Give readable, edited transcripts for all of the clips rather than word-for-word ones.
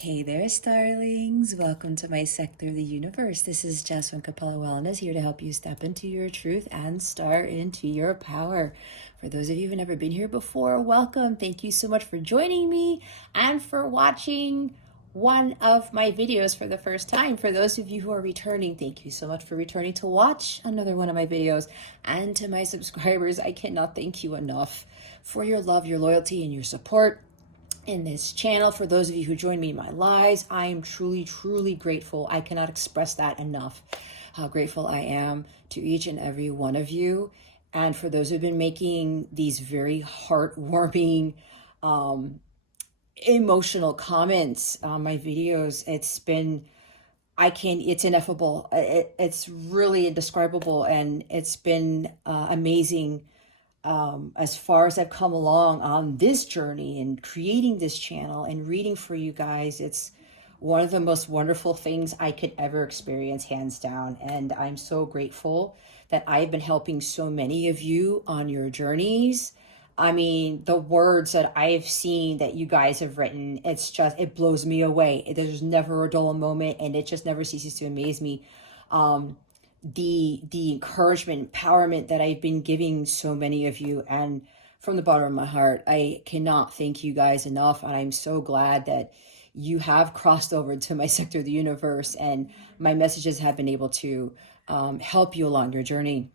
Hey there, starlings. Welcome to my sector of the universe. This is Jasmine Capella Wellness, here to help you step into your truth and star into your power. For those of you who've never been here before, welcome. Thank you so much for joining me and for watching one of my videos for the first time. For those of you who are returning, thank you so much for returning to watch another one of my videos. And to my subscribers, I cannot thank you enough for your love, your loyalty, and your support in this channel. For those of you who join me in my lives, I am truly grateful. I cannot express that enough, how grateful I am to each and every one of you. And for those who've been making these very heartwarming, emotional comments on my videos, it's ineffable. It's really indescribable, and it's been amazing. As far as I've come along on this journey and creating this channel and reading for you guys, it's one of the most wonderful things I could ever experience, hands down. And I'm so grateful that I've been helping so many of you on your journeys. I mean, the words that I've seen that you guys have written, it blows me away. There's never a dull moment, and it just never ceases to amaze me. The encouragement, empowerment that I've been giving so many of you, and from the bottom of my heart, I cannot thank you guys enough. And I'm so glad that you have crossed over to my sector of the universe, and my messages have been able to help you along your journey.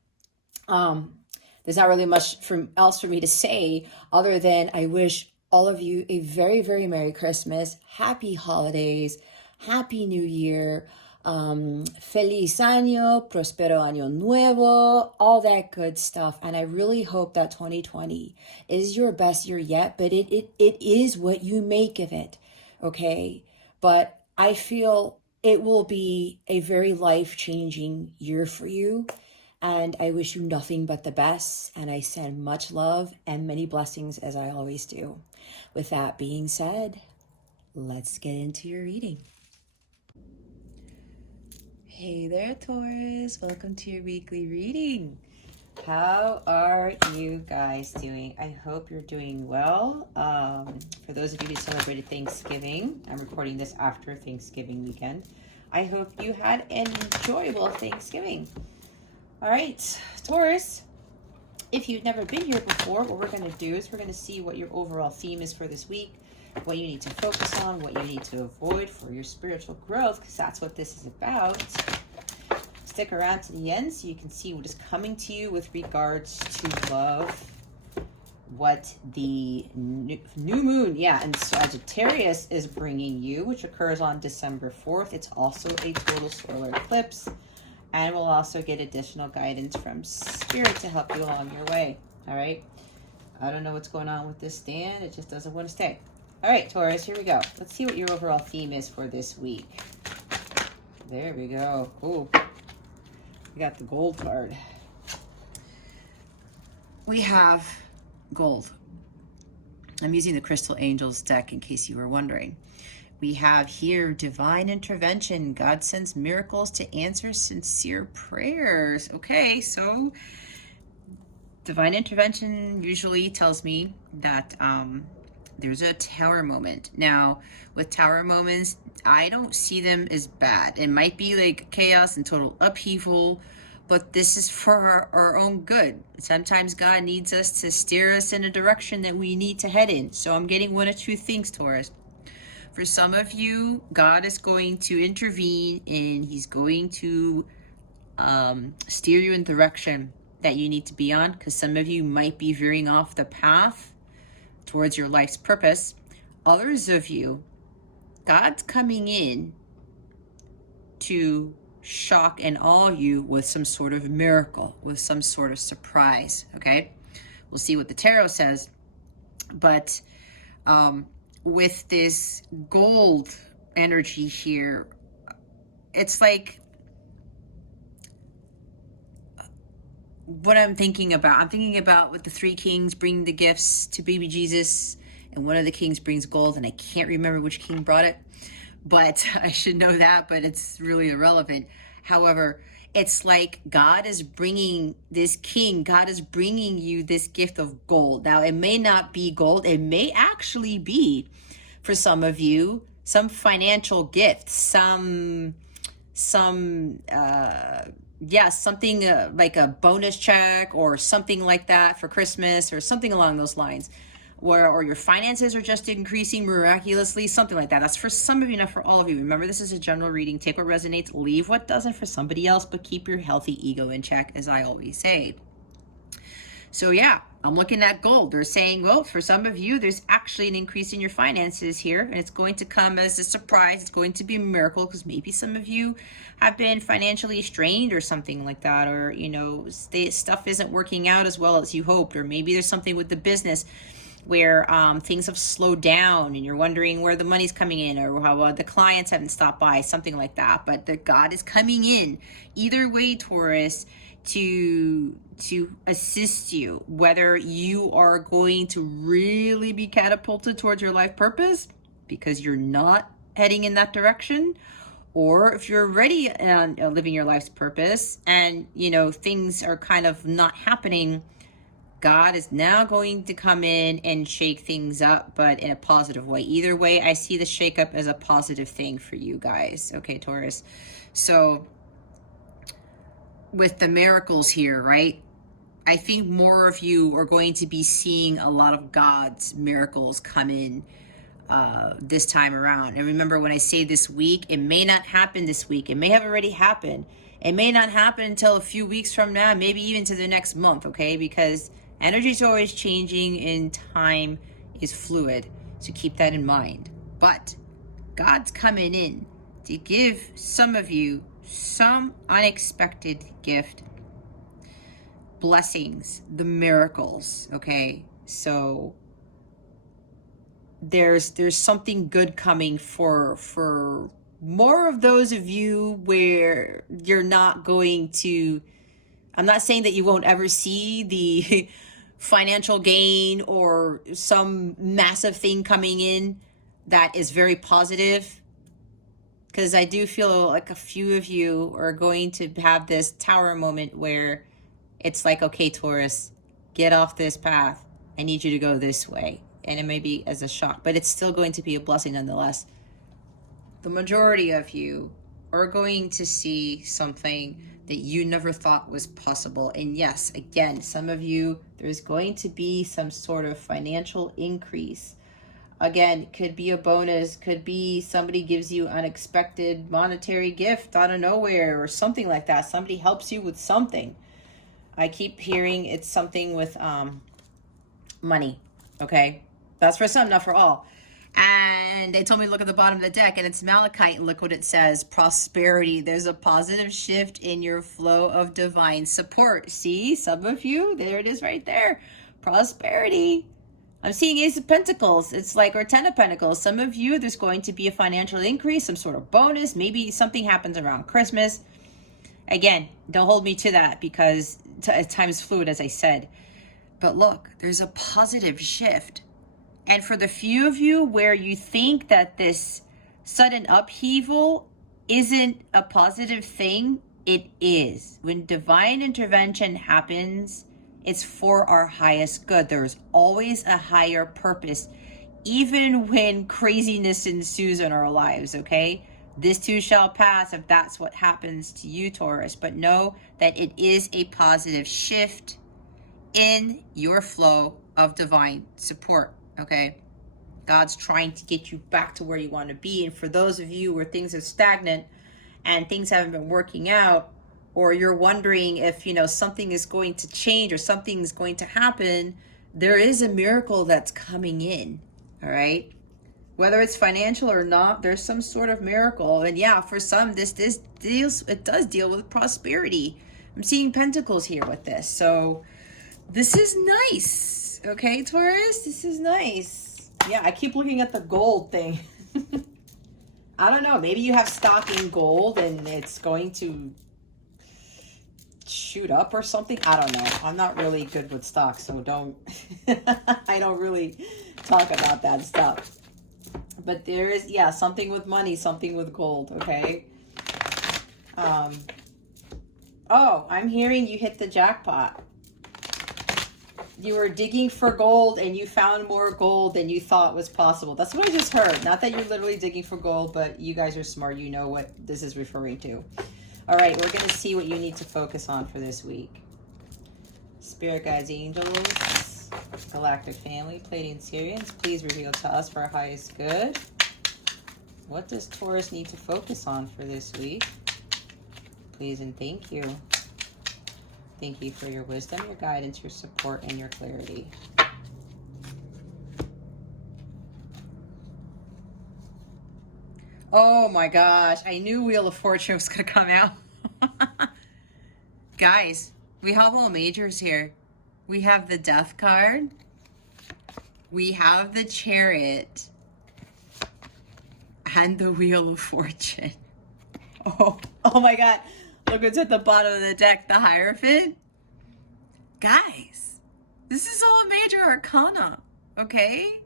There's not really much else for me to say other than I wish all of you a very Merry Christmas, Happy Holidays, Happy New Year. Feliz año, prospero año nuevo, all that good stuff. And I really hope that 2020 is your best year yet, but it is what you make of it, okay? But I feel it will be a very life-changing year for you, and I wish you nothing but the best, and I send much love and many blessings, as I always do. With that being said, let's get into your reading. Hey there, Taurus. Welcome to your weekly reading. How are you guys doing? I hope you're doing well. For those of you who celebrated Thanksgiving, I'm recording this after Thanksgiving weekend. I hope you had an enjoyable Thanksgiving. All right, Taurus, if you've never been here before, what we're going to do is we're going to see what your overall theme is for this week, what you need to focus on, what you need to avoid for your spiritual growth, because that's what this is about. Stick around to the end so you can see what is coming to you with regards to love, what the new moon, and Sagittarius is bringing you, which occurs on December 4th. It's also a total solar eclipse, and we'll also get additional guidance from Spirit to help you along your way. All right, I don't know what's going on with this stand. It just doesn't want to stay. All right, Taurus, here we go. Let's see what your overall theme is for this week. There we go. Ooh, we got the gold card. We have gold. I'm using the Crystal Angels deck in case you were wondering. We have here divine intervention. God sends miracles to answer sincere prayers. Okay, so divine intervention usually tells me that there's a tower moment. Now, with tower moments, I don't see them as bad. It might be like chaos and total upheaval, but this is for our own good. Sometimes God needs us to steer us in a direction that we need to head in. So I'm getting one of two things, Taurus. For some of you, God is going to intervene, and he's going to steer you in the direction that you need to be on, because some of you might be veering off the path towards your life's purpose. Others of you, God's coming in to shock and awe you with some sort of miracle, with some sort of surprise, okay? We'll see what the tarot says. But with this gold energy here, it's like what I'm thinking about with the three kings bringing the gifts to baby Jesus, and one of the kings brings gold, and I can't remember which king brought it, but I should know that, but it's really irrelevant. However, it's like God is bringing this king, God is bringing you this gift of gold. Now, it may not be gold. It may actually be, for some of you, some financial gift, yeah, something like a bonus check or something like that for Christmas or something along those lines, where, or your finances are just increasing miraculously, something like that. That's for some of you, not for all of you. Remember, this is a general reading. Take what resonates, leave what doesn't for somebody else, but keep your healthy ego in check, as I always say. So yeah, I'm looking at gold. They're saying, well, for some of you, there's actually an increase in your finances here, and it's going to come as a surprise. It's going to be a miracle, because maybe some of you have been financially strained or something like that, or, you know, stuff isn't working out as well as you hoped, or maybe there's something with the business where things have slowed down and you're wondering where the money's coming in, or how the clients haven't stopped by, something like that. But the God is coming in either way, Taurus, to assist you, whether you are going to really be catapulted towards your life purpose because you're not heading in that direction, or if you're already living your life's purpose and, you know, things are kind of not happening. God is now going to come in and shake things up, but in a positive way. Either way, I see the shakeup as a positive thing for you guys. Okay, Taurus. So with the miracles here, right? I think more of you are going to be seeing a lot of God's miracles come in this time around. And remember, when I say this week, it may not happen this week. It may have already happened. It may not happen until a few weeks from now, maybe even to the next month, okay? Because energy is always changing and time is fluid. So keep that in mind. But God's coming in to give some of you some unexpected gift, blessings, the miracles, okay? So there's something good coming for more of those of you where you're not going to, I'm not saying that you won't ever see the financial gain or some massive thing coming in that is very positive, because I do feel like a few of you are going to have this tower moment where it's like, okay, Taurus, get off this path. I need you to go this way. And it may be as a shock, but it's still going to be a blessing nonetheless. The majority of you are going to see something that you never thought was possible. And yes, again, some of you, there's going to be some sort of financial increase. Again, could be a bonus, could be somebody gives you unexpected monetary gift out of nowhere or something like that. Somebody helps you with something. I keep hearing it's something with money, okay? That's for some, not for all. And they told me to look at the bottom of the deck, and it's Malachite, and look what it says, prosperity. There's a positive shift in your flow of divine support. See, some of you, there it is right there, prosperity. I'm seeing Ace of Pentacles. It's like, or Ten of Pentacles. Some of you, there's going to be a financial increase, some sort of bonus. Maybe something happens around Christmas. Again, don't hold me to that because time is fluid, as I said. But look, there's a positive shift. And for the few of you where you think that this sudden upheaval isn't a positive thing, it is. When divine intervention happens, it's for our highest good. There's always a higher purpose, even when craziness ensues in our lives, okay? This too shall pass if that's what happens to you, Taurus. But know that it is a positive shift in your flow of divine support, okay? God's trying to get you back to where you want to be. And for those of you where things are stagnant and things haven't been working out, or you're wondering if, you know, something is going to change or something's going to happen, there is a miracle that's coming in, all right? Whether it's financial or not, there's some sort of miracle. And yeah, for some, it does deal with prosperity. I'm seeing pentacles here with this. So this is nice, okay, Taurus? This is nice. Yeah, I keep looking at the gold thing. I don't know, maybe you have stock in gold and it's going to shoot up or something. I don't know. I'm not really good with stocks, so don't I don't really talk about that stuff. But there is, yeah, something with money, something with gold, okay? Oh, I'm hearing you hit the jackpot. You were digging for gold and you found more gold than you thought was possible. That's what I just heard. Not that you're literally digging for gold, but you guys are smart. You know what this is referring to. All right, we're going to see what you need to focus on for this week. Spirit guides, angels, galactic family, Pleiadian Sirians, please reveal to us for our highest good. What does Taurus need to focus on for this week? Please and thank you. Thank you for your wisdom, your guidance, your support, and your clarity. Oh my gosh, I knew Wheel of Fortune was going to come out. Guys, we have all majors here. We have the Death card. We have the Chariot. And the Wheel of Fortune. Oh my God. Look what's at the bottom of the deck, the Hierophant. Guys, this is all a major arcana, okay?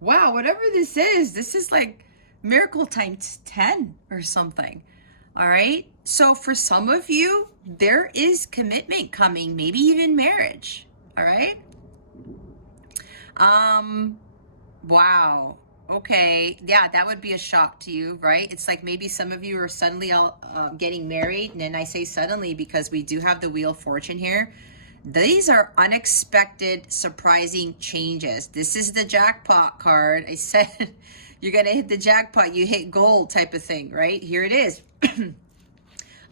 Wow, whatever this is like miracle times 10 or something. All right? So for some of you, there is commitment coming, maybe even marriage. All right? Wow. Okay, yeah, that would be a shock to you, right? It's like maybe some of you are suddenly all getting married, and then I say suddenly because we do have the Wheel of Fortune here. These are unexpected, surprising changes. This is the jackpot card. I said you're going to hit the jackpot, you hit gold type of thing, right? Here it is.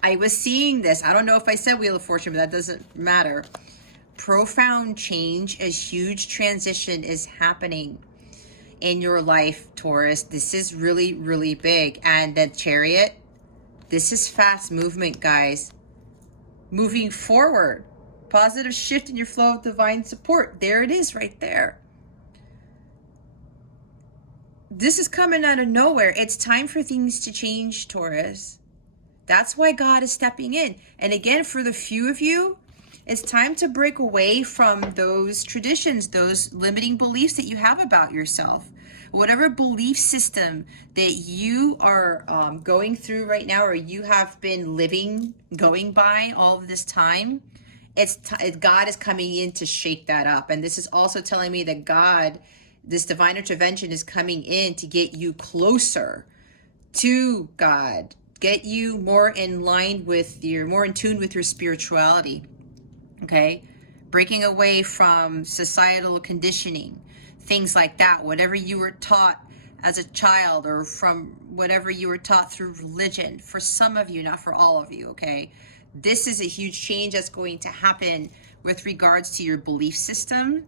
I was seeing this. I don't know if I said Wheel of Fortune, but that doesn't matter. Profound change, a huge transition is happening in your life, Taurus. This is really, really big. And the Chariot, this is fast movement, guys. Moving forward. Positive shift in your flow of divine support. There it is right there. This is coming out of nowhere. It's time for things to change, Taurus. That's why God is stepping in. And again, for the few of you, it's time to break away from those traditions, those limiting beliefs that you have about yourself. Whatever belief system that you are going through right now, or you have been going by all of this time, God is coming in to shake that up. And this is also telling me that God, this divine intervention, is coming in to get you closer to God, get you more in line with more in tune with your spirituality. Okay, breaking away from societal conditioning, things like that, whatever you were taught as a child, or from whatever you were taught through religion. For some of you, not for all of you, okay? This is a huge change that's going to happen with regards to your belief system,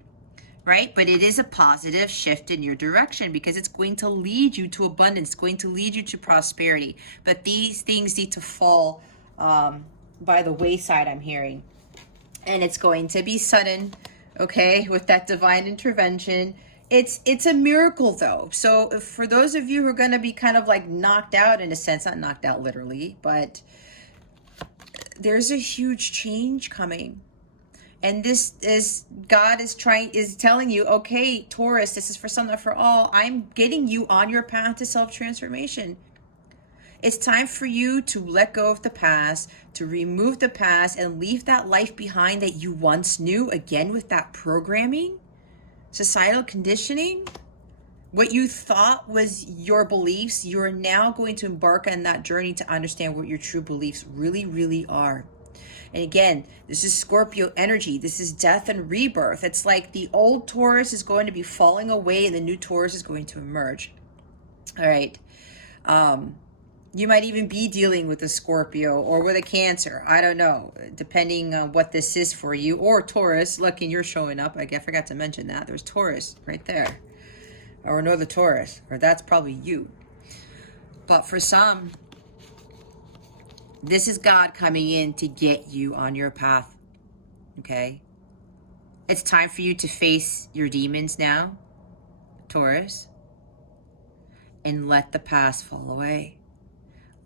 right? But it is a positive shift in your direction because it's going to lead you to abundance, it's going to lead you to prosperity. But these things need to fall by the wayside, I'm hearing. And it's going to be sudden, okay, with that divine intervention. It's a miracle, though. So for those of you who are going to be kind of like knocked out, in a sense, not knocked out literally, but there's a huge change coming. And this is, God is telling you, okay, Taurus, this is for some, not for all. I'm getting you on your path to self-transformation. It's time for you to let go of the past, to remove the past and leave that life behind that you once knew, again, with that programming, societal conditioning, what you thought was your beliefs. You're now going to embark on that journey to understand what your true beliefs really, really are. And again, this is Scorpio energy. This is death and rebirth. It's like the old Taurus is going to be falling away and the new Taurus is going to emerge. All right. You might even be dealing with a Scorpio or with a Cancer. I don't know, depending on what this is for you. Or Taurus. Look, and you're showing up. I forgot to mention that. There's Taurus right there. Or another Taurus. Or that's probably you. But for some, this is God coming in to get you on your path. Okay? It's time for you to face your demons now, Taurus. And let the past fall away.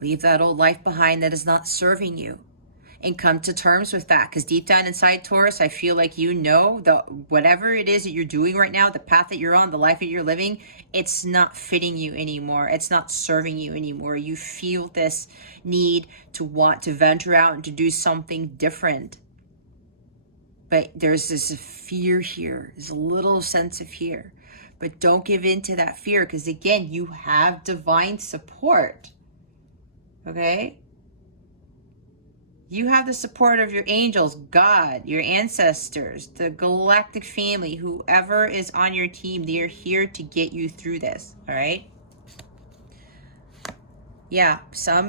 Leave that old life behind that is not serving you, and come to terms with that. Because deep down inside, Taurus, I feel like you know whatever it is that you're doing right now, the path that you're on, the life that you're living, it's not fitting you anymore. It's not serving you anymore. You feel this need to want to venture out and to do something different. But there's this fear here. There's a little sense of fear. But don't give in to that fear, because again, you have divine support. Okay? You have the support of your angels, God, your ancestors, the galactic family, whoever is on your team. They are here to get you through this. All right? Yeah,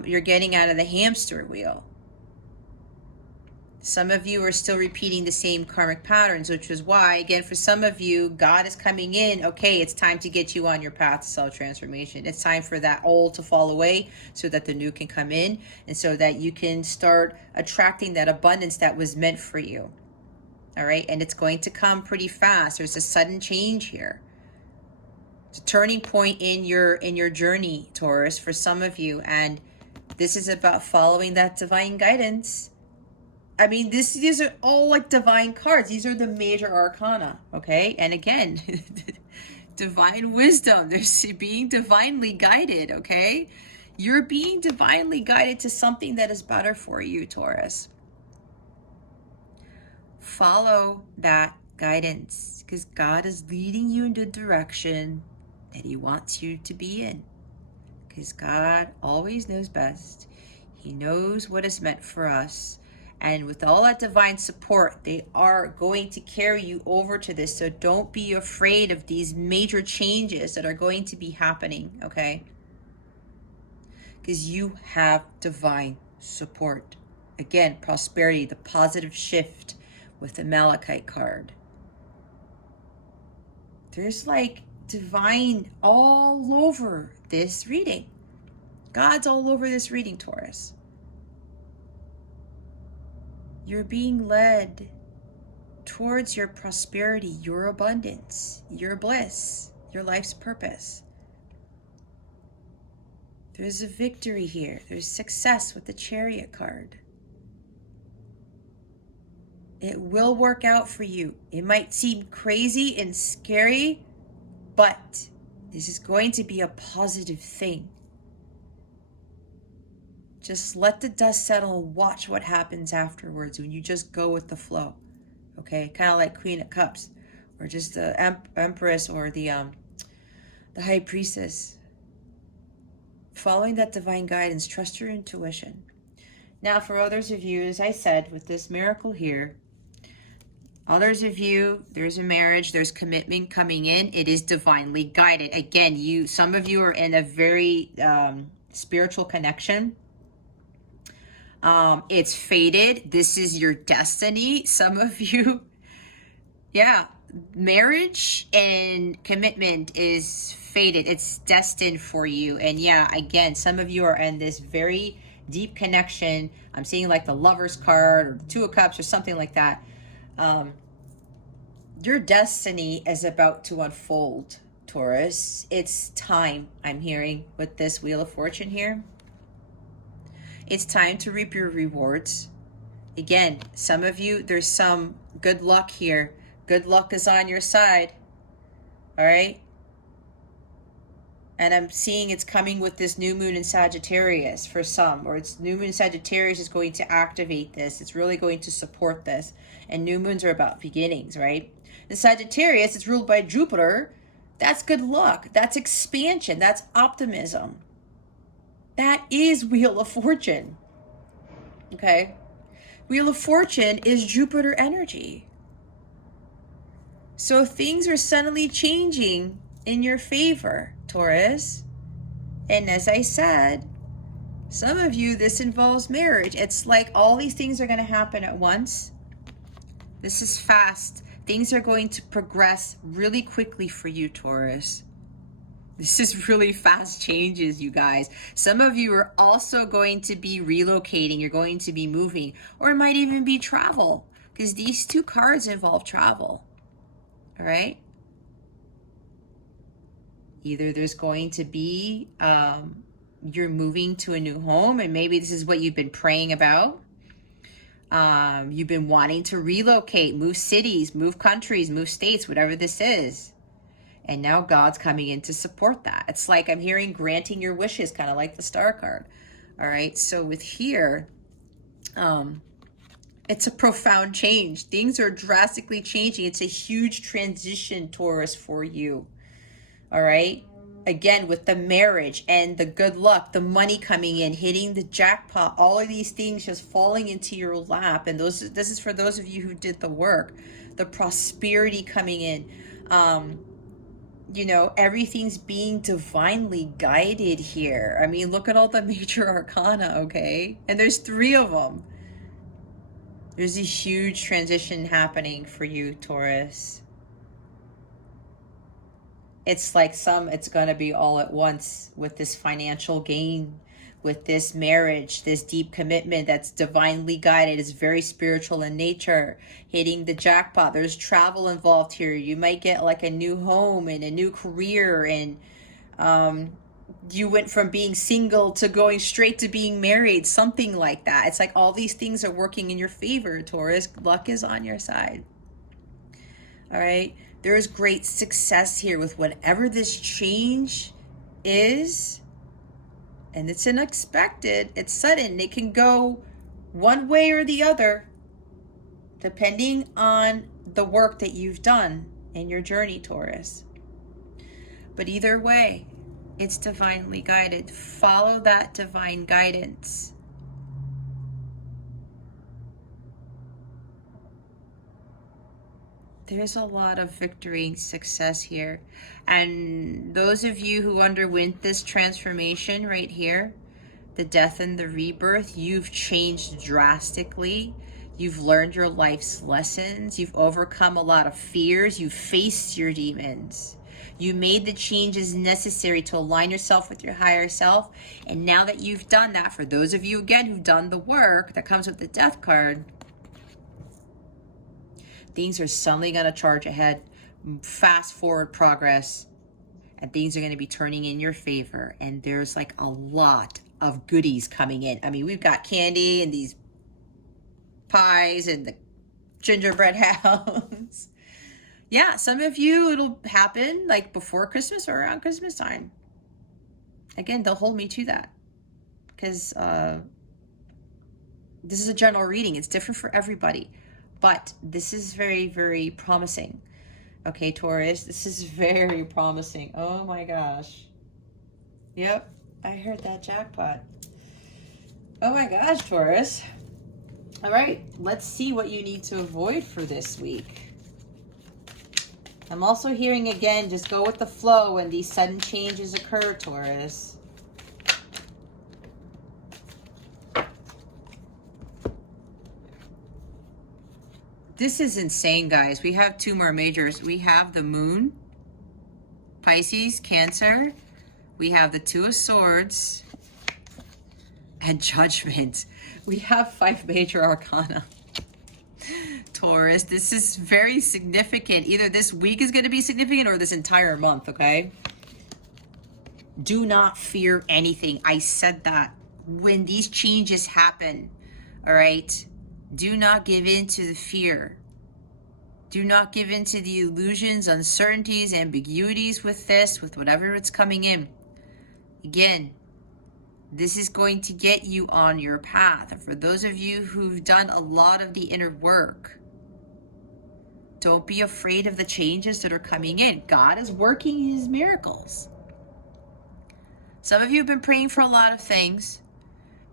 you're getting out of the hamster wheel. Some of you are still repeating the same karmic patterns, which is why, again, for some of you, God is coming in. Okay, it's time to get you on your path to self-transformation. It's time for that old to fall away so that the new can come in, and so that you can start attracting that abundance that was meant for you. All right, and it's going to come pretty fast. There's a sudden change here. It's a turning point in your journey, Taurus, for some of you, and this is about following that divine guidance. I mean, these are all like divine cards. These are the major arcana, okay? And again, divine wisdom. They're being divinely guided, okay? You're being divinely guided to something that is better for you, Taurus. Follow that guidance, because God is leading you in the direction that He wants you to be in. Because God always knows best. He knows what is meant for us. And with all that divine support, they are going to carry you over to this. So don't be afraid of these major changes that are going to be happening, okay? Because you have divine support. Again, prosperity, the positive shift with the Malachite card. There's like divine all over this reading. God's all over this reading, Taurus. You're being led towards your prosperity, your abundance, your bliss, your life's purpose. There's a victory here. There's success with the Chariot card. It will work out for you. It might seem crazy and scary, but this is going to be a positive thing. Just let the dust settle and watch what happens afterwards when you just go with the flow. Okay, kind of like Queen of Cups, or just the Empress, or the High Priestess. Following that divine guidance, trust your intuition. Now, for others of you, as I said, with this miracle here, others of you, there's a marriage, there's commitment coming in. It is divinely guided. Again, some of you are in a very spiritual connection. It's fated. This is your destiny. Some of you, yeah, marriage and commitment is fated. It's destined for you. And yeah, again, some of you are in this very deep connection. I'm seeing like the Lover's card or the Two of Cups or something like that. Your destiny is about to unfold, Taurus. It's time, I'm hearing, with this Wheel of Fortune here. It's time to reap your rewards. Again, some of you, there's some good luck here. Good luck is on your side. All right? And I'm seeing it's coming with this new moon in Sagittarius for some. Or it's new moon in Sagittarius is going to activate this. It's really going to support this. And new moons are about beginnings, right? The Sagittarius, it's ruled by Jupiter. That's good luck. That's expansion. That's optimism. That is Wheel of Fortune. Okay? Wheel of Fortune is Jupiter energy. So things are suddenly changing in your favor, Taurus. And as I said, some of you, this involves marriage. It's like all these things are going to happen at once. This is fast. Things are going to progress really quickly for you, Taurus. This is really fast changes, you guys. Some of you are also going to be relocating. You're going to be moving, or it might even be travel, because these two cards involve travel. All right? Either there's going to be, you're moving to a new home, and maybe this is what you've been praying about. You've been wanting to relocate, move cities, move countries, move states, whatever this is. And now God's coming in to support that. It's like I'm hearing granting your wishes, kind of like the Star card. All right. So with here, It's a profound change. Things are drastically changing. It's a huge transition, Taurus, for you. All right? Again, with the marriage and the good luck, the money coming in, hitting the jackpot, all of these things just falling into your lap. And this is for those of you who did the work. The prosperity coming in. You know, everything's being divinely guided here. I mean, look at all the major arcana, okay? And there's 3 of them. There's a huge transition happening for you, Taurus. It's like it's going to be all at once with this financial gain, with this marriage, this deep commitment that's divinely guided, is very spiritual in nature, hitting the jackpot. There's travel involved here. You might get like a new home and a new career, and you went from being single to going straight to being married, something like that. It's like all these things are working in your favor, Taurus. Luck is on your side. All right. There is great success here with whatever this change is. And it's unexpected. It's sudden. It can go one way or the other, depending on the work that you've done in your journey, Taurus. But either way, it's divinely guided. Follow that divine guidance. There's a lot of victory and success here. And those of you who underwent this transformation right here, the death and the rebirth, you've changed drastically. You've learned your life's lessons. You've overcome a lot of fears. You've faced your demons. You made the changes necessary to align yourself with your higher self. And now that you've done that, for those of you, again, who've done the work that comes with the death card, things are suddenly going to charge ahead, fast forward progress, and things are going to be turning in your favor. And there's like a lot of goodies coming in. I mean, we've got candy and these pies and the gingerbread house. Yeah, some of you, it'll happen like before Christmas or around Christmas time. Again, they'll hold me to that because this is a general reading. It's different for everybody. But this is very, very promising. Okay, Taurus, this is very promising. Oh my gosh. Yep, I heard that jackpot. Oh my gosh, Taurus. All right, let's see what you need to avoid for this week. I'm also hearing again, just go with the flow when these sudden changes occur, Taurus. This is insane, guys. We have 2 more majors. We have the Moon, Pisces, Cancer. We have the 2 of Swords and Judgment. We have 5 major arcana. Taurus, this is very significant. Either this week is going to be significant or this entire month, okay? Do not fear anything. I said that. When these changes happen, all right? Do not give in to the fear. Do not give in to the illusions, uncertainties, ambiguities with this, with whatever it's coming in. Again, this is going to get you on your path. And for those of you who've done a lot of the inner work, don't be afraid of the changes that are coming in. God is working his miracles. Some of you have been praying for a lot of things.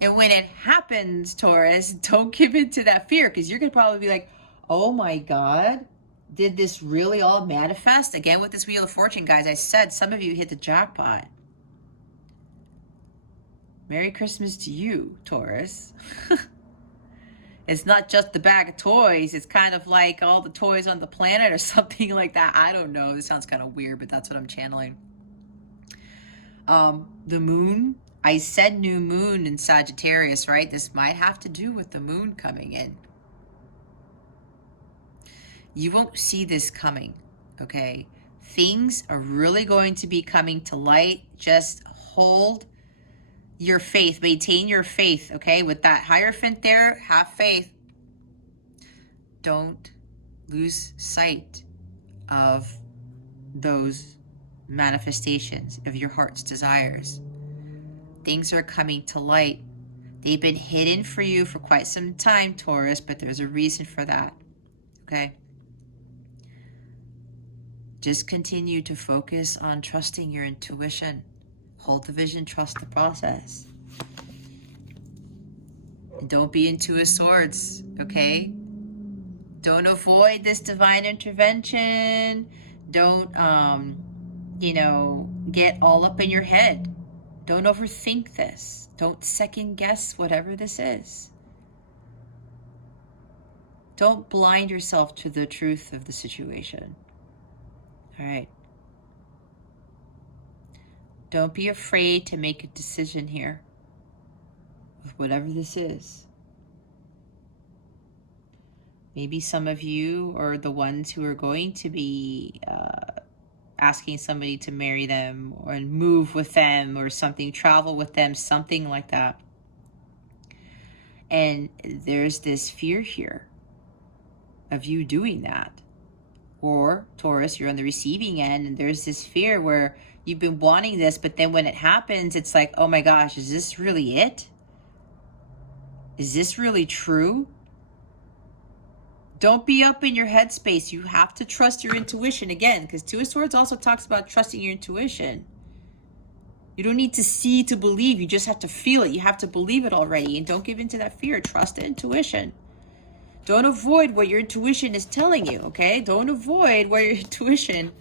And when it happens, Taurus, don't give in to that fear, because you're going to probably be like, oh my God, did this really all manifest? Again, with this Wheel of Fortune, guys, I said some of you hit the jackpot. Merry Christmas to you, Taurus. It's not just the bag of toys. It's kind of like all the toys on the planet or something like that. I don't know. This sounds kind of weird, but that's what I'm channeling. The moon. I said new moon in Sagittarius, right? This might have to do with the moon coming in. You won't see this coming, okay? Things are really going to be coming to light. Just hold your faith. Maintain your faith, okay? With that Hierophant there, have faith. Don't lose sight of those manifestations of your heart's desires. Things are coming to light. They've been hidden for you for quite some time, Taurus, but there's a reason for that, okay? Just continue to focus on trusting your intuition. Hold the vision, trust the process. And don't be in Two of Swords, okay? Don't avoid this divine intervention. Don't, you know, get all up in your head. Don't overthink this. Don't second guess whatever this is. Don't blind yourself to the truth of the situation. All right. Don't be afraid to make a decision here with whatever this is. Maybe some of you are the ones who are going to be asking somebody to marry them or move with them or something, travel with them, something like that. And there's this fear here of you doing that. Or, Taurus, you're on the receiving end and there's this fear where you've been wanting this, but then when it happens, it's like, oh my gosh, is this really it? Is this really true? Don't be up in your headspace. You have to trust your intuition again, because Two of Swords also talks about trusting your intuition. You don't need to see to believe. You just have to feel it. You have to believe it already, and don't give in to that fear. Trust the intuition. Don't avoid what your intuition is telling you, okay? Don't avoid what your intuition,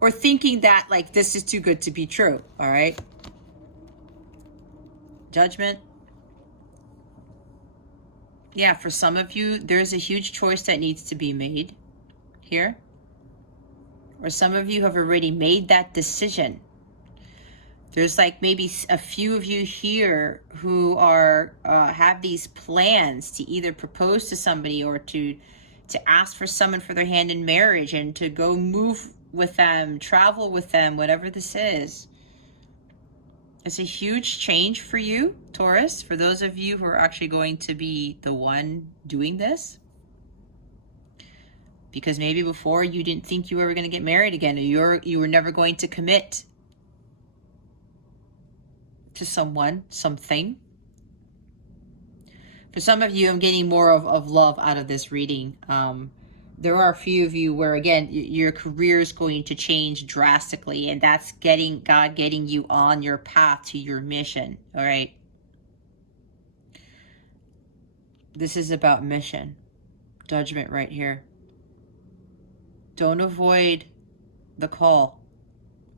or thinking that like this is too good to be true, all right? Judgment. Yeah, for some of you, there's a huge choice that needs to be made here. Or some of you have already made that decision. There's like maybe a few of you here who are have these plans to either propose to somebody or to ask for someone for their hand in marriage and to go move with them, travel with them, whatever this is. It's a huge change for you, Taurus, for those of you who are actually going to be the one doing this. Because maybe before you didn't think you were going to get married again, or you were never going to commit to someone, something. For some of you, I'm getting more of love out of this reading. There are a few of you where, again, your career is going to change drastically, and that's God getting you on your path to your mission, all right? This is about mission. Judgment right here. Don't avoid the call.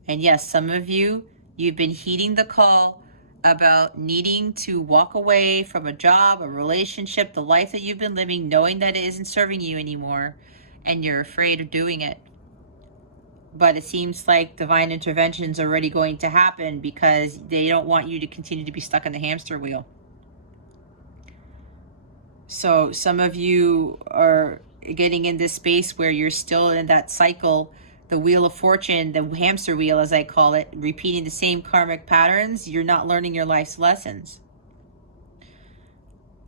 And yes, some of you, you've been heeding the call about needing to walk away from a job, a relationship, the life that you've been living, knowing that it isn't serving you anymore, and you're afraid of doing it. But it seems like divine intervention is already going to happen because they don't want you to continue to be stuck in the hamster wheel. So some of you are getting in this space where you're still in that cycle, the wheel of fortune, the hamster wheel, as I call it, repeating the same karmic patterns. You're not learning your life's lessons.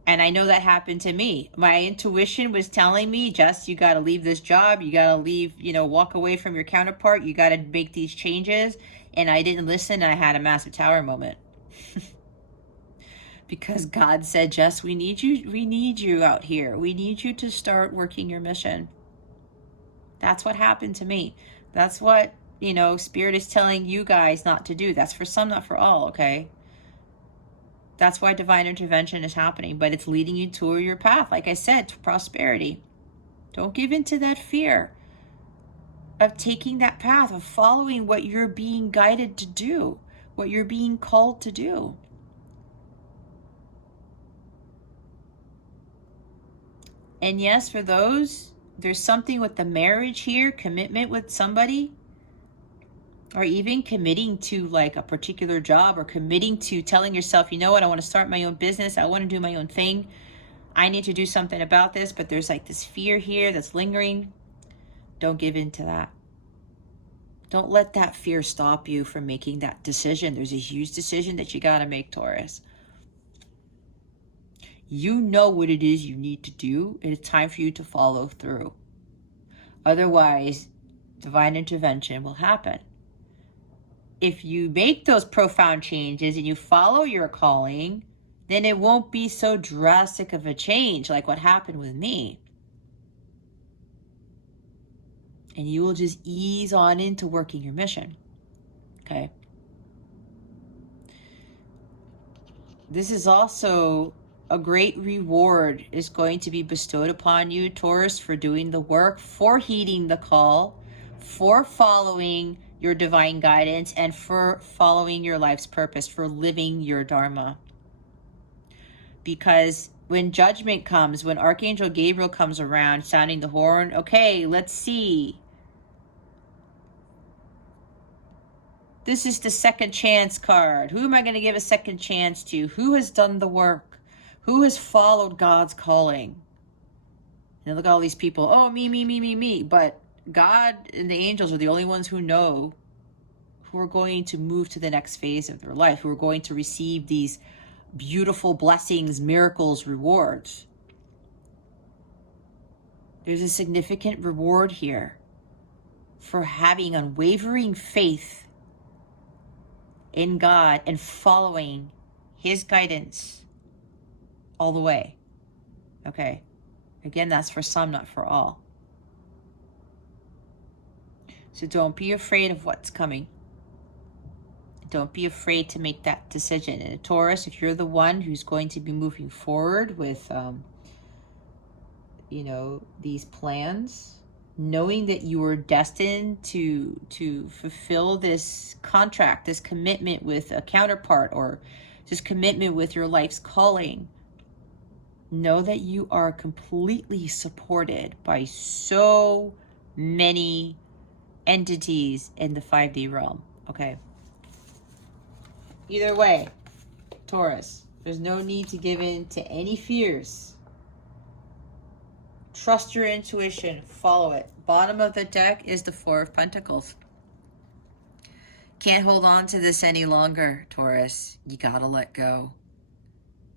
And I know that happened to me. My intuition was telling me, Jess, you got to leave this job. You got to leave, walk away from your counterpart. You got to make these changes. And I didn't listen. And I had a massive tower moment. Because God said, Jess, we need you out here. We need you to start working your mission. That's what happened to me. That's what, Spirit is telling you guys not to do. That's for some, not for all, okay? That's why divine intervention is happening, but it's leading you to your path, like I said, to prosperity. Don't give in to that fear of taking that path, of following what you're being guided to do, what you're being called to do. And yes, for those, there's something with the marriage here, commitment with somebody, or even committing to like a particular job, or committing to telling yourself, you know what, I want to start my own business. I want to do my own thing. I need to do something about this, but there's like this fear here that's lingering. Don't give in to that. Don't let that fear stop you from making that decision. There's a huge decision that you got to make, Taurus. You know what it is you need to do, and it's time for you to follow through. Otherwise, divine intervention will happen. if you make those profound changes and you follow your calling, then it won't be so drastic of a change like what happened with me. And you will just ease on into working your mission. Okay. This is also a great reward is going to be bestowed upon you, Taurus, for doing the work, for heeding the call, for following your divine guidance, and for following your life's purpose, for living your dharma. Because when judgment comes, when Archangel Gabriel comes around sounding the horn, okay, let's see. This is the second chance card. Who am I going to give a second chance to? Who has done the work? Who has followed God's calling? And look at all these people. Oh, me. But God and the angels are the only ones who know who are going to move to the next phase of their life, who are going to receive these beautiful blessings, miracles, rewards. There's a significant reward here for having unwavering faith in God and following his guidance all the way. Okay. Again, that's for some, not for all. So don't be afraid of what's coming. Don't be afraid to make that decision. And Taurus, if you're the one who's going to be moving forward with, these plans, knowing that you are destined to fulfill this contract, this commitment with a counterpart, or this commitment with your life's calling, know that you are completely supported by so many entities in the 5D realm, okay? Either way, Taurus, there's no need to give in to any fears. Trust your intuition. Follow it. Bottom of the deck is the Four of Pentacles. Can't hold on to this any longer, Taurus. You gotta let go.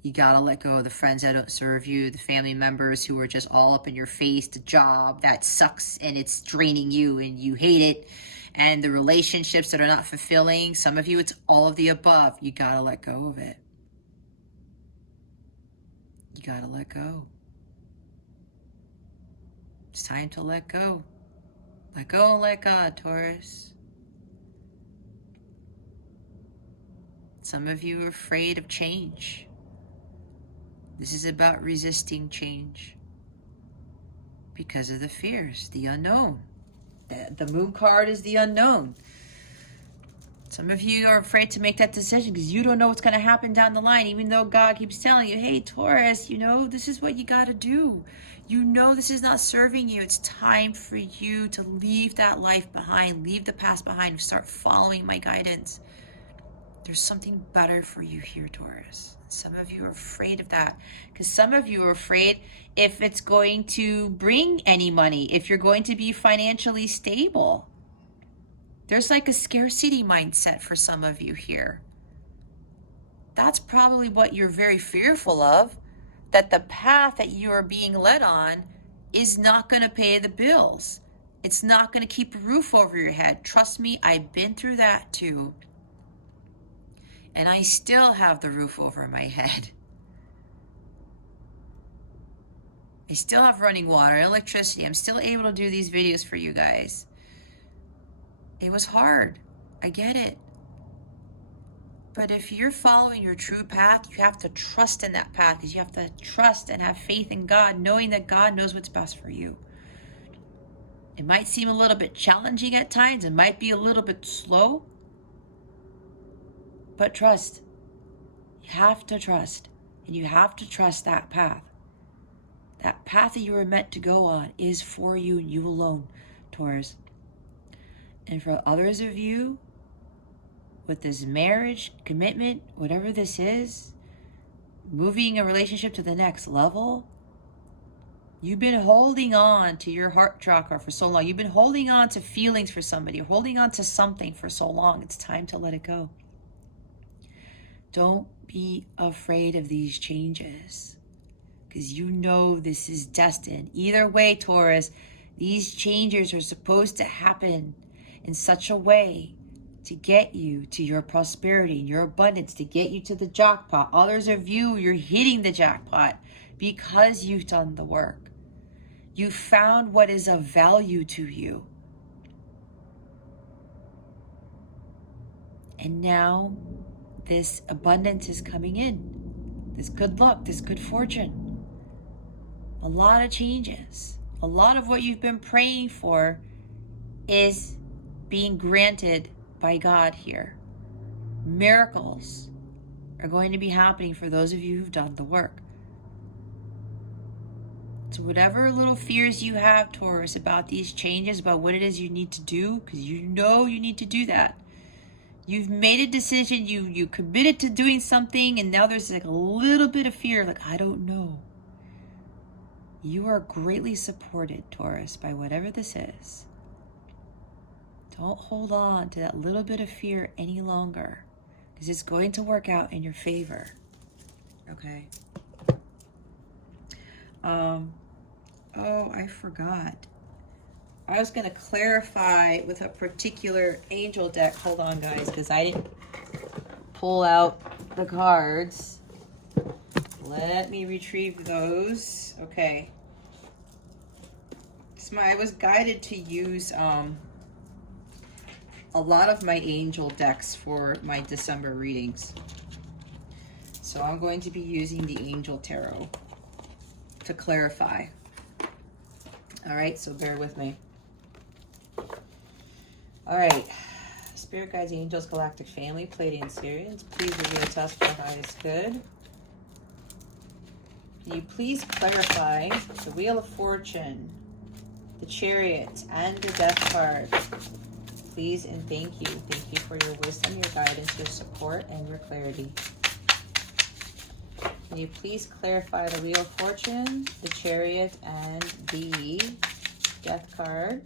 You gotta let go of the friends that don't serve you, the family members who are just all up in your face, the job that sucks and it's draining you and you hate it, and the relationships that are not fulfilling. Some of you, it's all of the above. You gotta let go of it. You gotta let go. It's time to let go. Let go and let God, Taurus. Some of you are afraid of change. This is about resisting change because of the fears, the unknown. The moon card is the unknown. Some of you are afraid to make that decision because you don't know what's going to happen down the line, even though God keeps telling you, hey, Taurus, this is what you got to do. This is not serving you. It's time for you to leave that life behind, leave the past behind, and start following my guidance. There's something better for you here, Taurus. Some of you are afraid of that because some of you are afraid if it's going to bring any money, if you're going to be financially stable. There's like a scarcity mindset for some of you here. That's probably what you're very fearful of, that the path that you are being led on is not going to pay the bills. It's not going to keep a roof over your head. Trust me, I've been through that too. And I still have the roof over my head. I still have running water and electricity. I'm still able to do these videos for you guys. It was hard. I get it. But if you're following your true path, you have to trust in that path, because you have to trust and have faith in God, knowing that God knows what's best for you. It might seem a little bit challenging at times. It might be a little bit slow. But trust. You have to trust. And you have to trust that path. That path that you were meant to go on is for you and you alone, Taurus. And for others of you, with this marriage, commitment, whatever this is, moving a relationship to the next level, you've been holding on to your heart chakra for so long. You've been holding on to feelings for somebody, or holding on to something for so long. It's time to let it go. Don't be afraid of these changes, because you know this is destined. Either way, Taurus, these changes are supposed to happen in such a way to get you to your prosperity, your abundance, to get you to the jackpot. Others of you, you're hitting the jackpot because you've done the work. You found what is of value to you. And now this abundance is coming in. This good luck, this good fortune. A lot of changes. A lot of what you've been praying for is being granted by God here. Miracles are going to be happening for those of you who've done the work. So whatever little fears you have, Taurus, about these changes, about what it is you need to do, because you know you need to do that. You've made a decision, you committed to doing something, and now there's like a little bit of fear, like, I don't know. You are greatly supported, Taurus, by whatever this is. Don't hold on to that little bit of fear any longer, because it's going to work out in your favor. Okay. Oh, I forgot. I was going to clarify with a particular angel deck. Hold on, guys, because I didn't pull out the cards. Let me retrieve those. Okay. I was guided to use a lot of my angel decks for my December readings. So I'm going to be using the Angel Tarot to clarify. All right, so bear with me. All right. Spirit guides, angels, galactic family, Pleiadian Sirians, please reveal to us what highest good. Can you please clarify the Wheel of Fortune, the Chariot, and the Death card? Please and thank you. Thank you for your wisdom, your guidance, your support, and your clarity. Can you please clarify the Wheel of Fortune, the Chariot, and the Death card?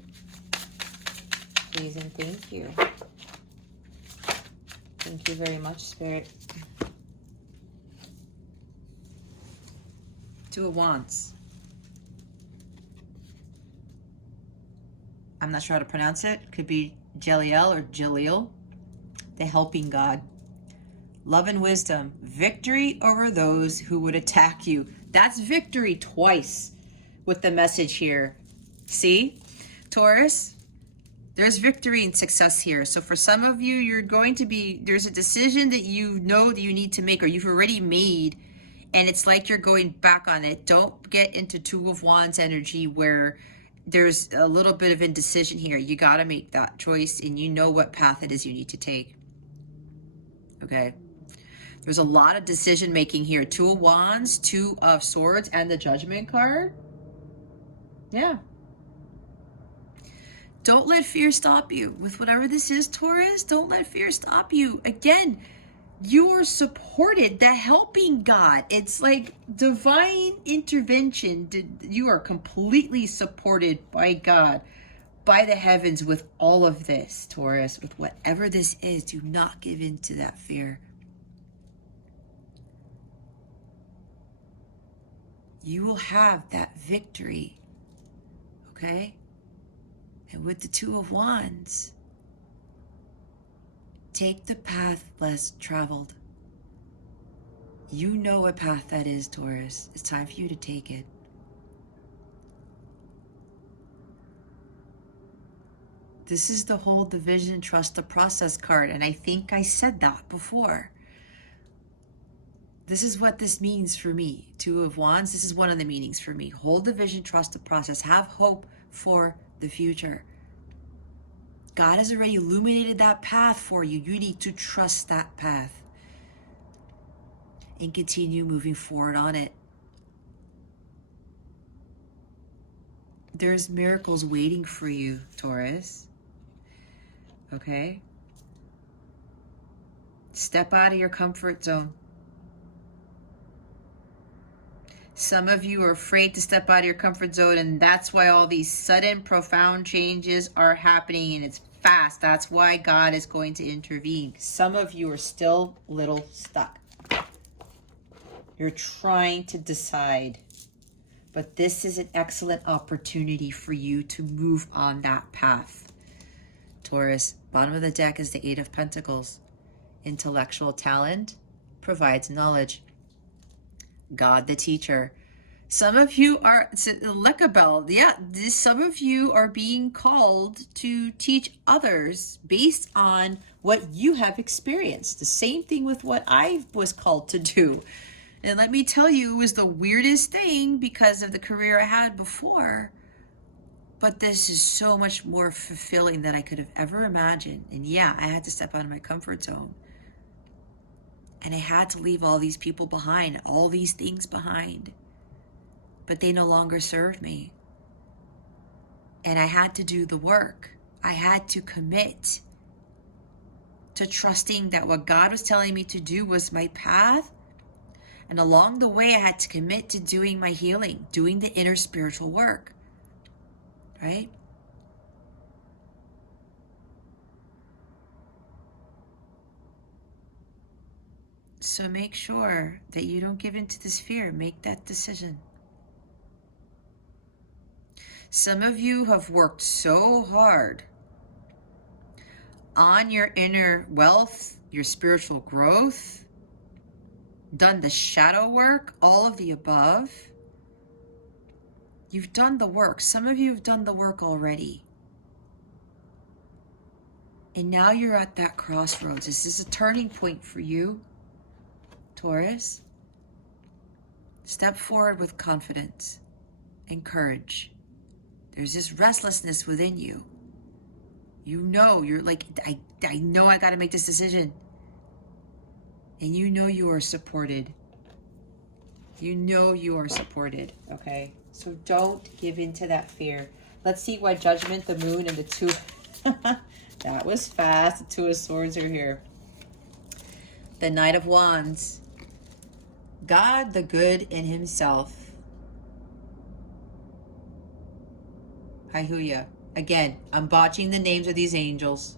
Please and thank you. Thank you very much, Spirit. Two of Wands. I'm not sure how to pronounce it. Could be Jeliel or Jaleel. The helping God. Love and wisdom. Victory over those who would attack you. That's victory twice with the message here. See, Taurus? There's victory and success here. So for some of you, you're going to be, there's a decision that you know that you need to make or you've already made, and it's like you're going back on it. Don't get into Two of Wands energy where there's a little bit of indecision here. You got to make that choice, and you know what path it is you need to take. Okay. There's a lot of decision making here. Two of Wands, Two of Swords, and the Judgment card. Yeah. Don't let fear stop you with whatever this is, Taurus. Don't let fear stop you. Again, you are supported. The helping God. It's like divine intervention. You are completely supported by God, by the heavens with all of this, Taurus. With whatever this is, do not give in to that fear. You will have that victory. Okay? And with the Two of Wands, take the path less traveled. You know what path that is, Taurus. It's time for you to take it. This is the Hold the Vision, Trust the Process card. And I think I said that before. This is what this means for me. Two of Wands, this is one of the meanings for me. Hold the vision, trust the process. Have hope for the future. God has already illuminated that path for you. You need to trust that path and continue moving forward on it. There's miracles waiting for you, Taurus. Okay? Step out of your comfort zone. Some of you are afraid to step out of your comfort zone, and that's why all these sudden, profound changes are happening, and it's fast. That's why God is going to intervene. Some of you are still a little stuck. You're trying to decide, but this is an excellent opportunity for you to move on that path. Taurus, bottom of the deck is the Eight of Pentacles. Intellectual talent provides knowledge. God the teacher. Some of you are, Lekabel, yeah, some of you are being called to teach others based on what you have experienced. The same thing with what I was called to do. And let me tell you, it was the weirdest thing because of the career I had before. But this is so much more fulfilling than I could have ever imagined. And yeah, I had to step out of my comfort zone. And I had to leave all these people behind, all these things behind. But they no longer served me. And I had to do the work. I had to commit to trusting that what God was telling me to do was my path. And along the way, I had to commit to doing my healing, doing the inner spiritual work. Right? So make sure that you don't give in to this fear. Make that decision. Some of you have worked so hard on your inner wealth, your spiritual growth, done the shadow work, all of the above. You've done the work. Some of you have done the work already. And now you're at that crossroads. This is a turning point for you, Taurus. Step forward with confidence and courage. There's this restlessness within you. You know, you're like, I know I got to make this decision. And you know you are supported. You know you are supported, okay? So don't give in to that fear. Let's see why Judgment, the Moon, and the Two... That was fast. The Two of Swords are here. The Knight of Wands. God, the good in himself. Hallelujah. Again, I'm botching the names of these angels.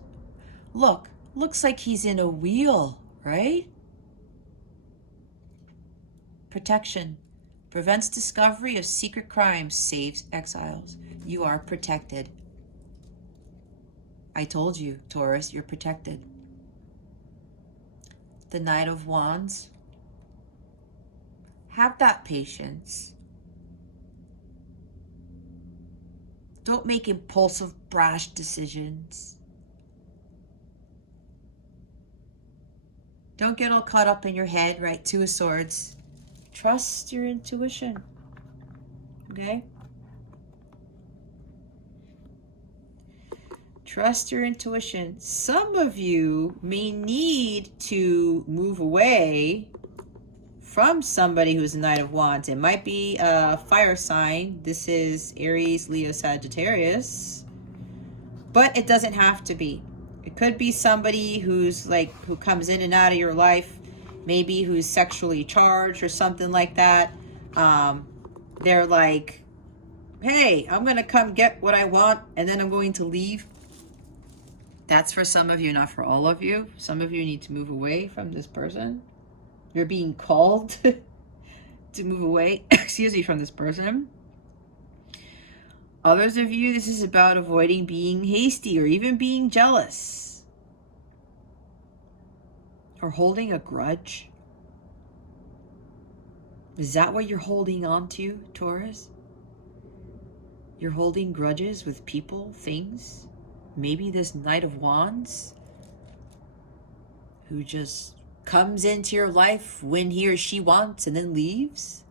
Look, looks like he's in a wheel, right? Protection. Prevents discovery of secret crimes, saves exiles. You are protected. I told you, Taurus, you're protected. The Knight of Wands. Have that patience. Don't make impulsive, brash decisions. Don't get all caught up in your head, right? Two of Swords. Trust your intuition. Okay? Trust your intuition. Some of you may need to move away from somebody who's a Knight of Wands. It might be a fire sign. This is Aries, Leo, Sagittarius. But it doesn't have to be. It could be somebody who's like, who comes in and out of your life, maybe who's sexually charged or something like that. They're like, hey, I'm going to come get what I want and then I'm going to leave. That's for some of you, not for all of you. Some of you need to move away from this person. You're being called to move away, excuse me, from this person. Others of you, this is about avoiding being hasty or even being jealous. Or holding a grudge. Is that what you're holding on to, Taurus? You're holding grudges with people, things? Maybe this Knight of Wands who just comes into your life when he or she wants and then leaves.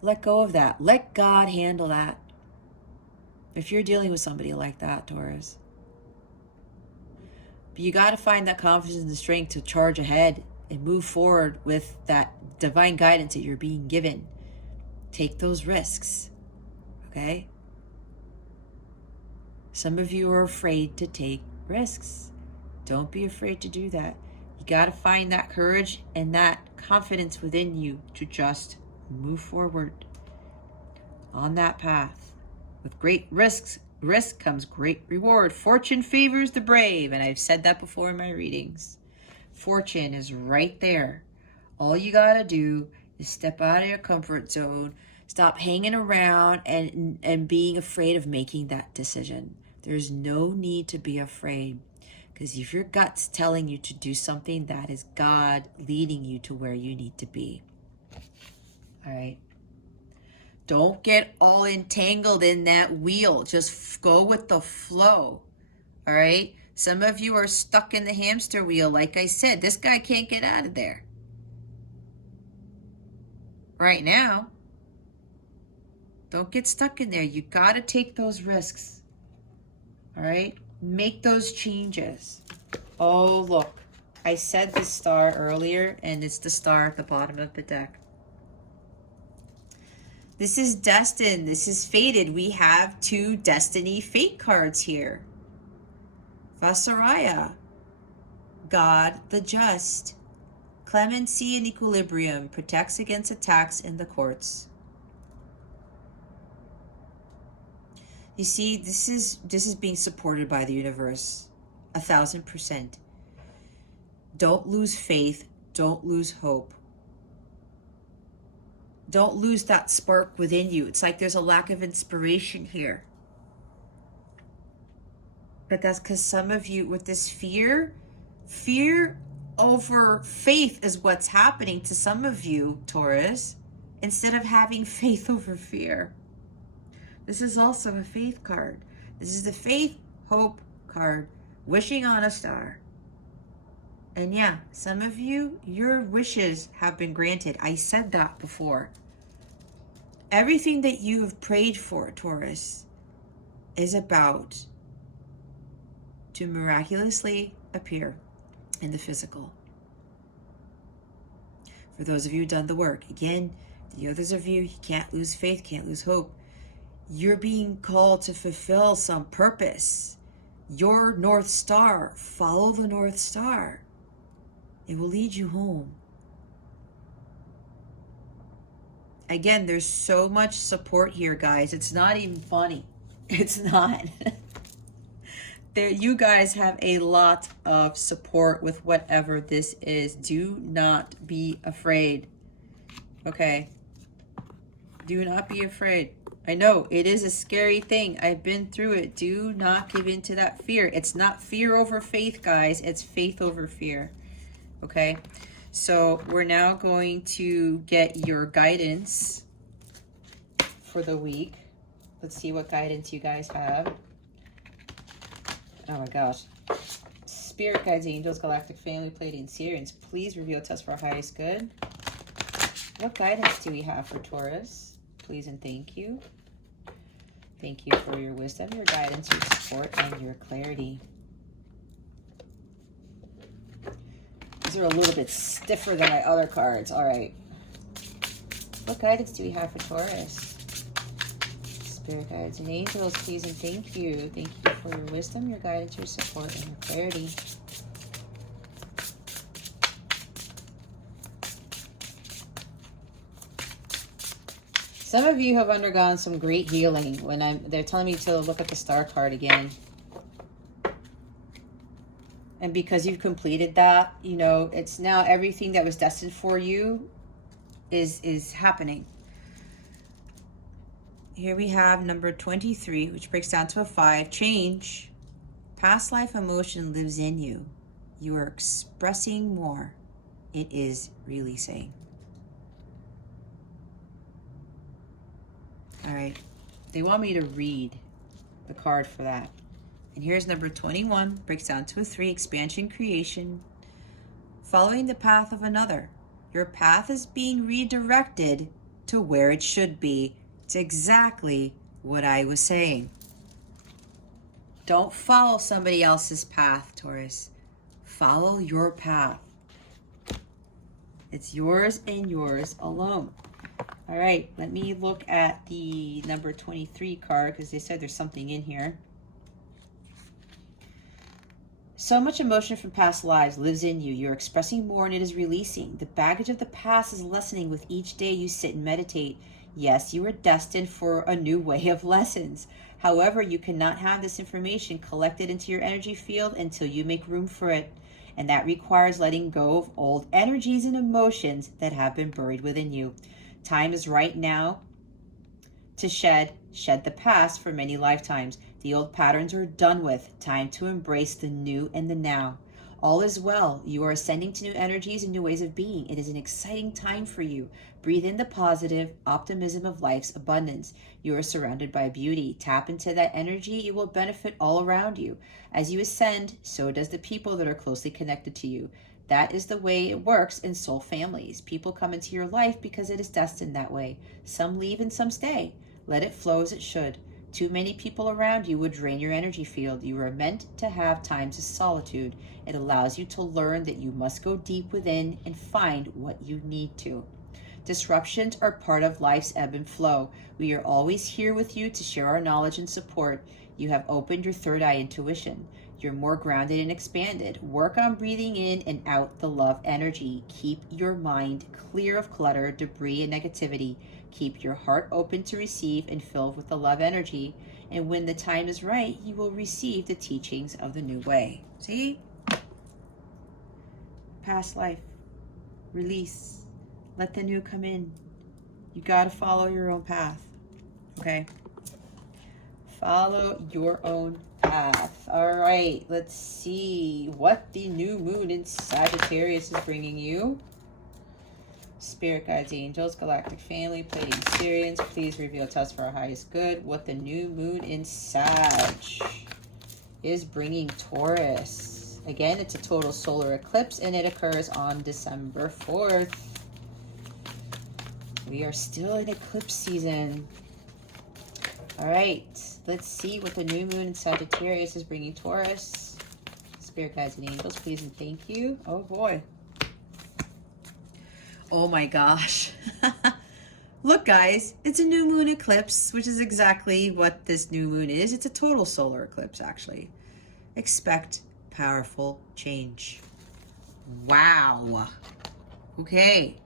Let go of that. Let God handle that. If you're dealing with somebody like that, Taurus. But you got to find that confidence and the strength to charge ahead and move forward with that divine guidance that you're being given. Take those risks. Okay? Some of you are afraid to take risks. Don't be afraid to do that. You got to find that courage and that confidence within you to just move forward on that path. With great risk comes great reward. Fortune favors the brave. And I've said that before in my readings. Fortune is right there. All you got to do is step out of your comfort zone. Stop hanging around and being afraid of making that decision. There's no need to be afraid, because if your gut's telling you to do something, that is God leading you to where you need to be. All right. Don't get all entangled in that wheel. Just go with the flow. All right. Some of you are stuck in the hamster wheel. Like I said, this guy can't get out of there right now. Don't get stuck in there. You got to take those risks. All right. Make those changes. Oh, look. I said the star earlier, and it's the star at the bottom of the deck. This is destined. This is fated. We have 2 destiny fate cards here. Vasaraya, God the just. Clemency and equilibrium, protects against attacks in the courts. You see, this is being supported by the universe, 1000%. Don't lose faith. Don't lose hope. Don't lose that spark within you. It's like there's a lack of inspiration here. But that's because some of you, with this fear over faith is what's happening to some of you, Taurus, instead of having faith over fear. This is also a faith card. This is the faith, hope card, wishing on a star. And yeah, some of you, your wishes have been granted. I said that before. Everything that you have prayed for, Taurus, is about to miraculously appear in the physical. For those of you who've done the work, again, the others of you can't lose faith, can't lose hope. You're being called to fulfill some purpose. Your North Star, follow the North Star. It will lead you home. Again, there's so much support here, guys. It's not even funny. It's not. You guys have a lot of support with whatever this is. Do not be afraid. Okay? Do not be afraid. I know it is a scary thing. I've been through it. Do not give in to that fear. It's not fear over faith, guys. It's faith over fear. Okay? So we're now going to get your guidance for the week. Let's see what guidance you guys have. Oh my gosh. Spirit guides, angels, galactic family, Pleiadian Sirians, please reveal to us for our highest good. What guidance do we have for Taurus? Please and thank you. Thank you for your wisdom, your guidance, your support, and your clarity. These are a little bit stiffer than my other cards. All right. What guidance do we have for Taurus? Spirit guides and angels, please and thank you. Thank you for your wisdom, your guidance, your support, and your clarity. Some of you have undergone some great healing. They're telling me to look at the star card again. And because you've completed that, you know, it's now everything that was destined for you is happening. Here we have number 23, which breaks down to a 5. Change. Past life emotion lives in you. You are expressing more. It is releasing. All right. They want me to read the card for that. And here's number 21, breaks down to a 3, expansion, creation. Following the path of another. Your path is being redirected to where it should be. It's exactly what I was saying. Don't follow somebody else's path, Taurus. Follow your path. It's yours and yours alone. All right, let me look at the number 23 card because they said there's something in here. So much emotion from past lives lives in you. You're expressing more and it is releasing. The baggage of the past is lessening with each day you sit and meditate. Yes, you are destined for a new way of lessons. However, you cannot have this information collected into your energy field until you make room for it. And that requires letting go of old energies and emotions that have been buried within you. Time is right now to shed the past for many lifetimes. The old patterns are done with. Time to embrace the new and the now. All is well. You are ascending to new energies and new ways of being. It is an exciting time for you. Breathe in the positive optimism of life's abundance. You are surrounded by beauty. Tap into that energy. It will benefit all around you. As you ascend, so does the people that are closely connected to you. That is the way it works in soul families. People come into your life because it is destined that way. Some leave and some stay. Let it flow as it should. Too many people around you would drain your energy field. You are meant to have times of solitude. It allows you to learn that you must go deep within and find what you need to. Disruptions are part of life's ebb and flow. We are always here with you to share our knowledge and support. You have opened your third eye intuition. You're more grounded and expanded. Work on breathing in and out the love energy. Keep your mind clear of clutter, debris, and negativity. Keep your heart open to receive and filled with the love energy. And when the time is right, you will receive the teachings of the new way. See? Past life. Release. Let the new come in. You got to follow your own path. Okay? Follow your own path. All right. Let's see what the new moon in Sagittarius is bringing you. Spirit guides, angels, galactic family, Pleiadian Sirians, please reveal to us for our highest good what the new moon in Sag is bringing Taurus. Again, it's a total solar eclipse and it occurs on December 4th. We are still in eclipse season. All right, let's see what the new moon in Sagittarius is bringing Taurus. Spirit guides and angels, please and thank you. Oh boy. Oh my gosh. Look guys, it's a new moon eclipse, which is exactly what this new moon is. It's a total solar eclipse actually. Expect powerful change. Wow. Okay.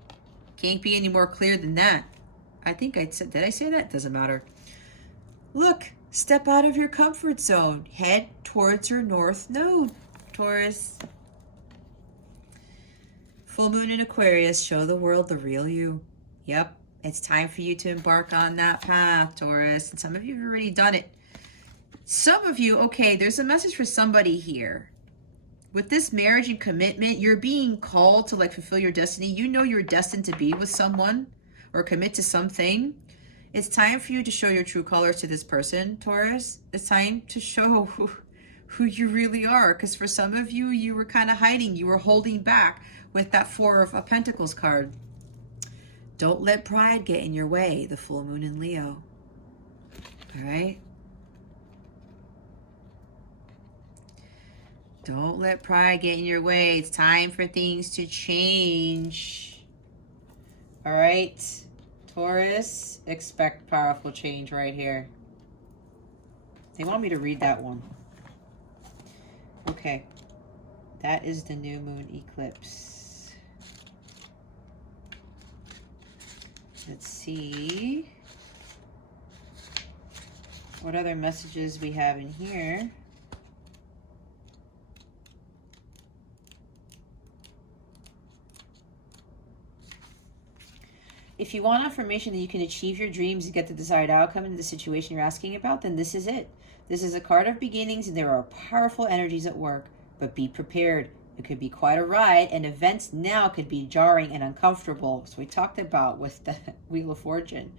Can't be any more clear than that. I think I said, did I say that? Doesn't matter. Look, step out of your comfort zone. Head towards your north node, Taurus. Full moon in Aquarius, show the world the real you. Yep, it's time for you to embark on that path, Taurus. And some of you have already done it. Some of you, okay, there's a message for somebody here. With this marriage and commitment, you're being called to like fulfill your destiny. You know you're destined to be with someone or commit to something. It's time for you to show your true colors to this person, Taurus. It's time to show who you really are. Because for some of you, you were kind of hiding. You were holding back with that Four of Pentacles card. Don't let pride get in your way. The full moon in Leo. All right? Don't let pride get in your way. It's time for things to change. All right? Taurus, expect powerful change right here. They want me to read that one. Okay. That is the new moon eclipse. Let's see what other messages we have in here. If you want affirmation that you can achieve your dreams and get the desired outcome in the situation you're asking about, then this is it. This is a card of beginnings and there are powerful energies at work, but be prepared. It could be quite a ride and events now could be jarring and uncomfortable. So we talked about with the Wheel of Fortune.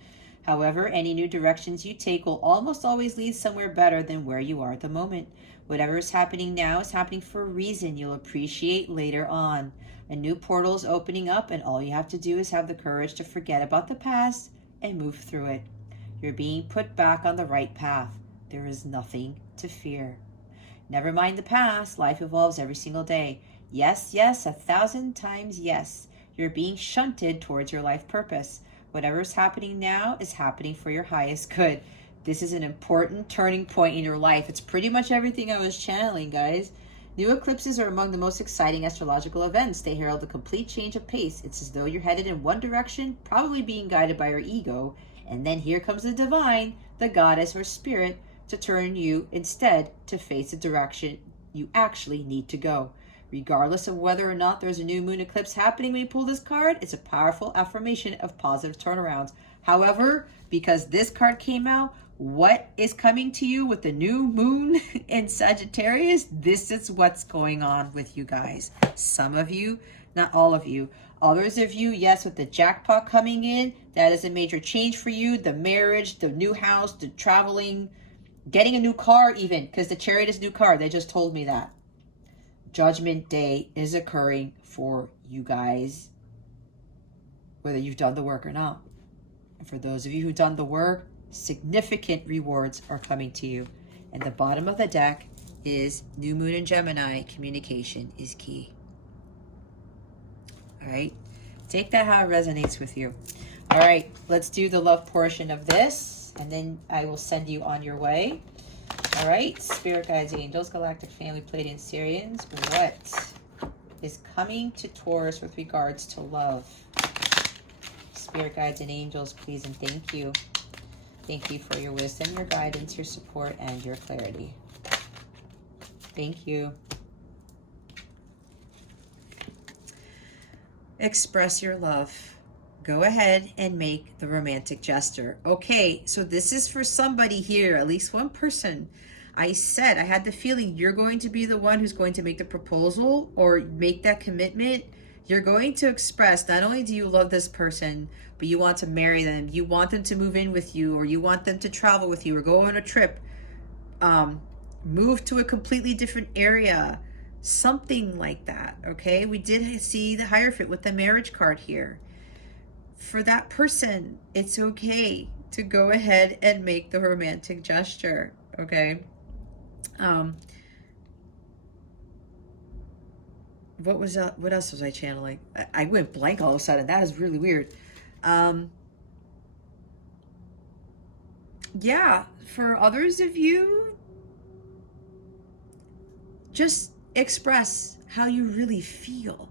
However, any new directions you take will almost always lead somewhere better than where you are at the moment. Whatever is happening now is happening for a reason you'll appreciate later on. A new portal is opening up and all you have to do is have the courage to forget about the past and move through it. You're being put back on the right path. There is nothing to fear. Never mind the past. Life evolves every single day. Yes, yes, 1,000 times yes. You're being shunted towards your life purpose. Whatever is happening now is happening for your highest good. This is an important turning point in your life. It's pretty much everything I was channeling, guys. New eclipses are among the most exciting astrological events. They herald a complete change of pace. It's as though you're headed in one direction, probably being guided by your ego, and then here comes the divine, the goddess or spirit, to turn you instead to face the direction you actually need to go. Regardless of whether or not there's a new moon eclipse happening when you pull this card, it's a powerful affirmation of positive turnarounds. However, because this card came out, what is coming to you with the new moon in Sagittarius? This is what's going on with you guys. Some of you, not all of you. Others of you, yes, with the jackpot coming in, that is a major change for you. The marriage, the new house, the traveling, getting a new car even, because the Chariot is a new car. They just told me that. Judgment Day is occurring for you guys, whether you've done the work or not. And for those of you who've done the work, significant rewards are coming to you. And the bottom of the deck is New Moon in Gemini. Communication is key. All right. Take that how it resonates with you. All right. Let's do the love portion of this, and then I will send you on your way. All right. Spirit guides, angels, galactic family, Pleiadian, Sirians. What is coming to Taurus with regards to love? Spirit guides and angels, please and thank you. Thank you for your wisdom, your guidance, your support, and your clarity. Thank you. Express your love. Go ahead and make the romantic gesture. Okay, so this is for somebody here, at least one person. I had the feeling you're going to be the one who's going to make the proposal or make that commitment. You're going to express, not only do you love this person, but you want to marry them. You want them to move in with you, or you want them to travel with you, or go on a trip, move to a completely different area, something like that, okay? We did see the Hierophant with the marriage card here. For that person, it's okay to go ahead and make the romantic gesture, okay? What was that? What else was I channeling? I went blank all of a sudden. That is really weird. Yeah, for others of you, just express how you really feel.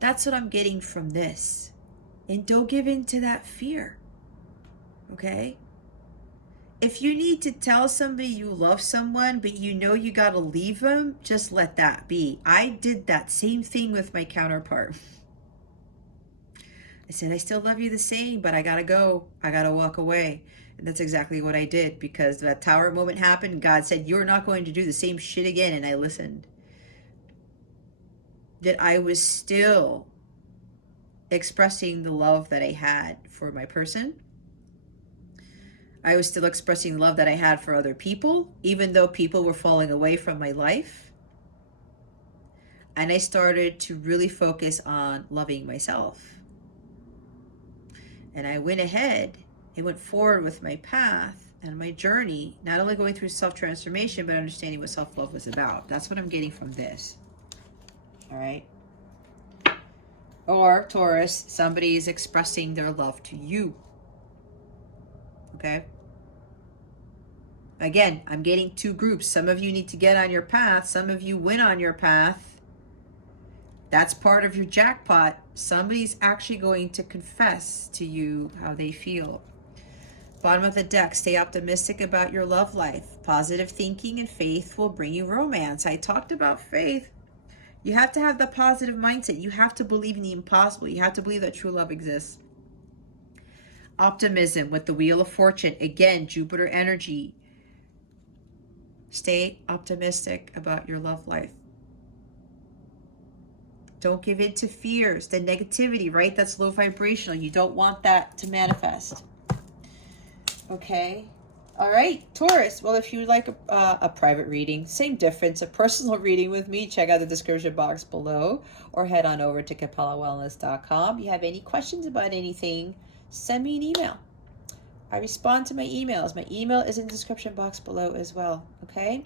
That's what I'm getting from this. And don't give in to that fear. Okay? If you need to tell somebody you love someone, but you know you got to leave them, just let that be. I did that same thing with my counterpart. I said, I still love you the same, but I got to go. I got to walk away. And that's exactly what I did, because that tower moment happened. God said, you're not going to do the same shit again. And I listened. That I was still expressing the love that I had for my person. I was still expressing love that I had for other people, even though people were falling away from my life. And I started to really focus on loving myself. And I went ahead and went forward with my path and my journey, not only going through self-transformation, but understanding what self-love was about. That's what I'm getting from this. All right? Or, Taurus, somebody is expressing their love to you. Okay? Again, I'm getting two groups. Some of you need to get on your path. Some of you went on your path. That's part of your jackpot. Somebody's actually going to confess to you how they feel. Bottom of the deck, stay optimistic about your love life. Positive thinking and faith will bring you romance. I talked about faith. You have to have the positive mindset. You have to believe in the impossible. You have to believe that true love exists. Optimism with the Wheel of Fortune. Again, Jupiter energy. Stay optimistic about your love life. Don't give in to fears, the negativity, right? That's low vibrational. You don't want that to manifest. Okay. All right, Taurus. Well, if you like a private reading, same difference, a personal reading with me, check out the description box below or head on over to capellawellness.com. If you have any questions about anything, send me an email. I respond to my emails. My email is in the description box below as well, okay?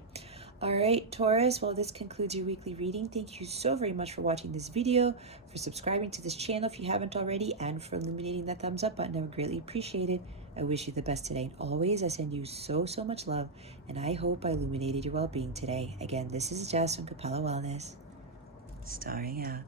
All right, Taurus, well, this concludes your weekly reading. Thank you so very much for watching this video, for subscribing to this channel if you haven't already, and for illuminating that thumbs up button. I would greatly appreciate it. I wish you the best today. And always, I send you so much love, and I hope I illuminated your well-being today. Again, this is Jess from Capella Wellness, starring out.